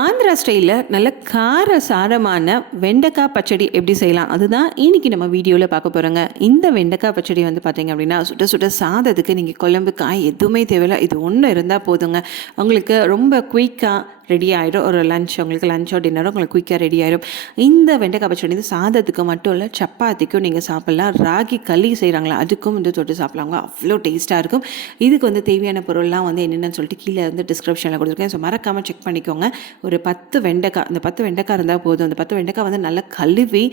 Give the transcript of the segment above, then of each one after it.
ஆந்திரா ஸ்டைலில் நல்ல கார சாரமான வெண்டைக்காய் பச்சடி எப்படி செய்யலாம் அதுதான் இன்றைக்கி நம்ம வீடியோவில் பார்க்க போகிறோங்க. இந்த வெண்டைக்காய் பச்சடி வந்து பார்த்திங்க அப்படின்னா சுட சுட சாதத்துக்கு நீங்கள் குழம்பு காய் எதுவுமே தேவையில்லை, இது ஒன்று இருந்தால் போதுங்க. உங்களுக்கு ரொம்ப குயிக்காக ரெடி ஆகிடும். ஒரு லஞ்ச் உங்களுக்கு லஞ்சோ டின்னரோ உங்களுக்கு குயிக்காக ரெடி ஆகிடும். இந்த வெண்டைக்காய் பச்சடி வந்து சாதத்துக்கு மட்டும் இல்லை, சப்பாத்திக்கும் நீங்கள் சாப்பிட்லாம். ராகி களி செய்கிறாங்களா அதுக்கும் வந்து தொட்டு சாப்பிட்லாங்க, அவ்வளோ டேஸ்ட்டாக இருக்கும். இதுக்கு வந்து தேவையான பொருள்லாம் வந்து என்னென்னு சொல்லிட்டு கீழே வந்து டிஸ்கிரிப்ஷனில் கொடுத்துருக்கேன். ஸோ மறக்காமல் செக் பண்ணிக்கோங்க. ஒரு 10 வெண்டைக்காய், அந்த 10 வெண்டைக்காய் இருந்தால் போதும். அந்த 10 வெண்டைக்காய் வந்து நல்லா கழுவி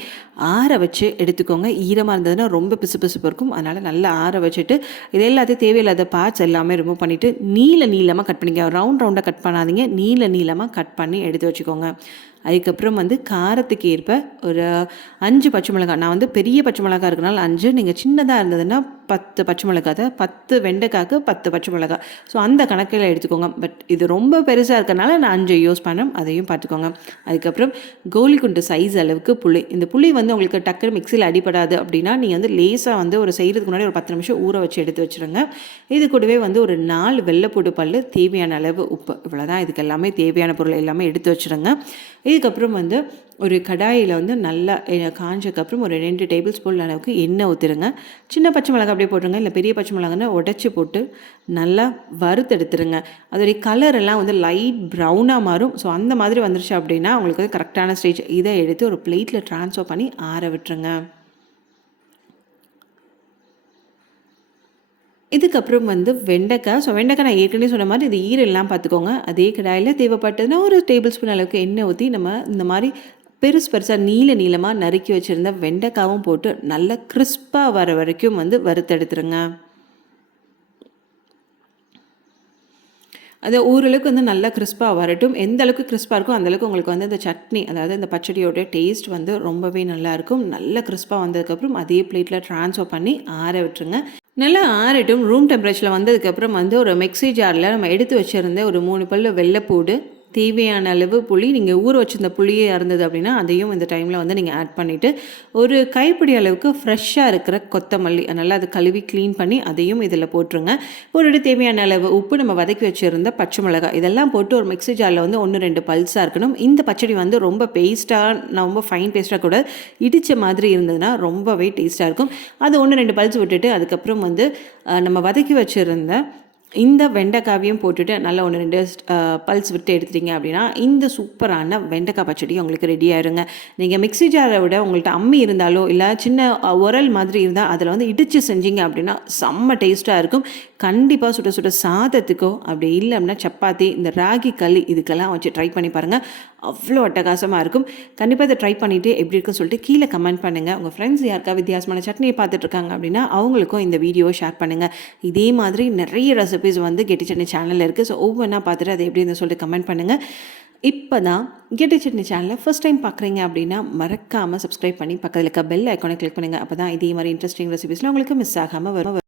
ஆற வச்சு எடுத்துக்கோங்க. ஈரமாக இருந்ததுன்னா ரொம்ப பிசுபிசுப்பு இருக்கும், அதனால் நல்லா ஆற வச்சுட்டு இது எல்லாத்தையும் தேவையில்லாத பார்ட்ஸ் எல்லாமே ரிமூவ் பண்ணிவிட்டு நீளமாக கட் பண்ணிக்க. ரவுண்டாக கட் பண்ணாதீங்க, நீளமாக கட் பண்ணி எடுத்து வச்சுக்கோங்க. அதுக்கப்புறம் வந்து காரத்துக்கு ஏற்ப ஒரு 5 பச்சை மிளகாய், நான் வந்து பெரிய பச்சை மிளகாய் இருக்கனால 5, நீங்கள் சின்னதாக இருந்ததுன்னா 10 பச்சை மிளகாய், அதை 10 வெண்டைக்காய்க்கு 10 பச்சை மிளகாய், ஸோ அந்த கணக்கில் எடுத்துக்கோங்க. பட் இது ரொம்ப பெருசாக இருக்கனால நான் 5 யூஸ் பண்ணேன், அதையும் பார்த்துக்கோங்க. அதுக்கப்புறம் கோலி குண்டு சைஸ் அளவுக்கு புளி. இந்த புளி வந்து உங்களுக்கு டக்குனு மிக்சியில் அடிப்படாது அப்படின்னா நீங்கள் வந்து லேசாக வந்து ஒரு செய்கிறதுக்கு முன்னாடி ஒரு 10 நிமிஷம் ஊற வச்சு எடுத்து வச்சுருங்க. இது கூடவே வந்து ஒரு 4 வெள்ளைப்பூடு பல், தேவையான அளவு உப்பு, இவ்வளோதான். இதுக்கு எல்லாமே தேவையான பொருள் எல்லாமே எடுத்து வச்சுருங்க. இதுக்கப்புறம் வந்து ஒரு கடாயில் வந்து நல்லா காஞ்சக்கப்புறம் ஒரு 2 டேபிள் ஸ்பூன் அளவுக்கு எண்ணெய் ஊற்றிடுங்க. சின்ன பச்சை மிளகாய் அப்படியே போட்டுருங்க, இல்லை பெரிய பச்சை மிளகாய்னா உடச்சி போட்டு நல்லா வறுத்தெடுத்துருங்க. அதோடைய கலரெல்லாம் வந்து லைட் ப்ரௌனாக மாறும். ஸோ அந்த மாதிரி வந்துருச்சு அப்படின்னா உங்களுக்கு வந்து கரெக்டான ஸ்டேஜ். இதை எடுத்து ஒரு பிளேட்டில் ட்ரான்ஸ்ஃபர் பண்ணி ஆற விட்டுருங்க. இதுக்கப்புறம் வந்து வெண்டைக்காய். ஸோ வெண்டைக்காய் நான் ஏற்கனவே சொன்ன மாதிரி இது ஈரெல்லாம் பார்த்துக்கோங்க. அதே கடாயில் தேவைப்பட்டதுன்னா ஒரு டேபிள் ஸ்பூன் அளவுக்கு எண்ணெய் ஊற்றி நம்ம இந்த மாதிரி பெருசாக நீளமாக நறுக்கி வச்சுருந்த வெண்டைக்காவும் போட்டு நல்லா கிறிஸ்பாக வர வரைக்கும் வந்து வறுத்தெடுத்துருங்க. அது ஓரளவுக்கு வந்து நல்லா கிறிஸ்பாக வரட்டும். எந்த அளவுக்கு கிறிஸ்பாக இருக்கும் அந்தளவுக்கு உங்களுக்கு வந்து இந்த சட்னி, அதாவது இந்த பச்சடியோட டேஸ்ட் வந்து ரொம்பவே நல்லாயிருக்கும். நல்லா கிறிஸ்பாக வந்ததுக்கப்புறம் அதே பிளேட்டில் ட்ரான்ஸ்ஃபர் பண்ணி ஆற விட்டுருங்க. நல்லா ஆறட்டும். ரூம் டெம்பரேச்சரில் வந்ததுக்கப்புறம் வந்து ஒரு மிக்ஸி ஜாரில் நம்ம எடுத்து வச்சுருந்த ஒரு 3 பல் வெள்ளைப்பூடு, தேவையான அளவு புளி, நீங்கள் ஊற வச்சுருந்த புளியே இருந்தது அப்படின்னா அதையும் இந்த டைமில் வந்து நீங்கள் ஆட் பண்ணிவிட்டு ஒரு கைப்பிடி அளவுக்கு ஃப்ரெஷ்ஷாக இருக்கிற கொத்தமல்லி நல்லா அதை கழுவி க்ளீன் பண்ணி அதையும் இதில் போட்டுருங்க. போட்டுட்டு தேவையான அளவு உப்பு, நம்ம வதக்கி வச்சுருந்த பச்சை மிளகாய் இதெல்லாம் போட்டு ஒரு மிக்ஸி ஜாரில் வந்து 1-2 பல்ஸாக இருக்கணும். இந்த பச்சடி வந்து ரொம்ப பேஸ்ட்டாக, ரொம்ப ஃபைன் பேஸ்ட்டாக கூட இடித்த மாதிரி இருந்ததுன்னா ரொம்பவே டேஸ்ட்டாக இருக்கும். அது 1-2 பல்ஸ் விட்டுட்டு அதுக்கப்புறம் வந்து நம்ம வதக்கி வச்சுருந்த இந்த வெண்டைக்காவையும் போட்டுட்டு நல்லா 1-2 பல்ஸ் விட்டு எடுத்துட்டீங்க அப்படின்னா இந்த சூப்பரான வெண்டைக்காய் பச்சடி உங்களுக்கு ரெடி ஆயிருங்க. நீங்கள் மிக்ஸி ஜாரை விட உங்கள்கிட்ட அம்மி இருந்தாலோ இல்லை சின்ன உரல் மாதிரி இருந்தால் அதில் வந்து இடித்து செஞ்சீங்க அப்படின்னா செம்ம டேஸ்ட்டாக இருக்கும். கண்டிப்பாக சுட சுட சாதத்துக்கோ அப்படி இல்லை அப்படின்னா சப்பாத்தி, இந்த ராகி களி இதுக்கெல்லாம் வச்சு ட்ரை பண்ணி பாருங்கள், அவ்வளோ அட்டகாசமாக இருக்கும். கண்டிப்பாக இதை ட்ரை பண்ணிவிட்டு எப்படி இருக்குன்னு சொல்லிட்டு கீழே கமெண்ட் பண்ணுங்கள். உங்கள் ஃப்ரெண்ட்ஸ் யாருக்கா வித்தியாசமான சட்னியை பார்த்துட்ருக்காங்க அப்படின்னா அவங்களுக்கும் இந்த வீடியோவை ஷேர் பண்ணுங்கள். இதே மாதிரி நிறைய ரெசிபிஸ் வந்து கெட்டி சட்னி சேனலில் இருக்குது. ஸோ ஒவ்வொன்றா பார்த்துட்டு அதை எப்படின்னு சொல்லிட்டு கமெண்ட் பண்ணுங்கள். இப்போ தான் கெட்டி சட்னி சேனலை ஃபஸ்ட் டைம் பார்க்குறீங்க அப்படின்னா மறக்காமல் சப்ஸ்கிரைப் பண்ணி பக்கத்தில் இருக்க பெல் ஐக்கானை கிளிக் பண்ணுங்கள். அப்போ தான் இதே மாதிரி இன்ட்ரெஸ்டிங் ரெசிபிஸில் உங்களுக்கு மிஸ் ஆகாமல் வரும்.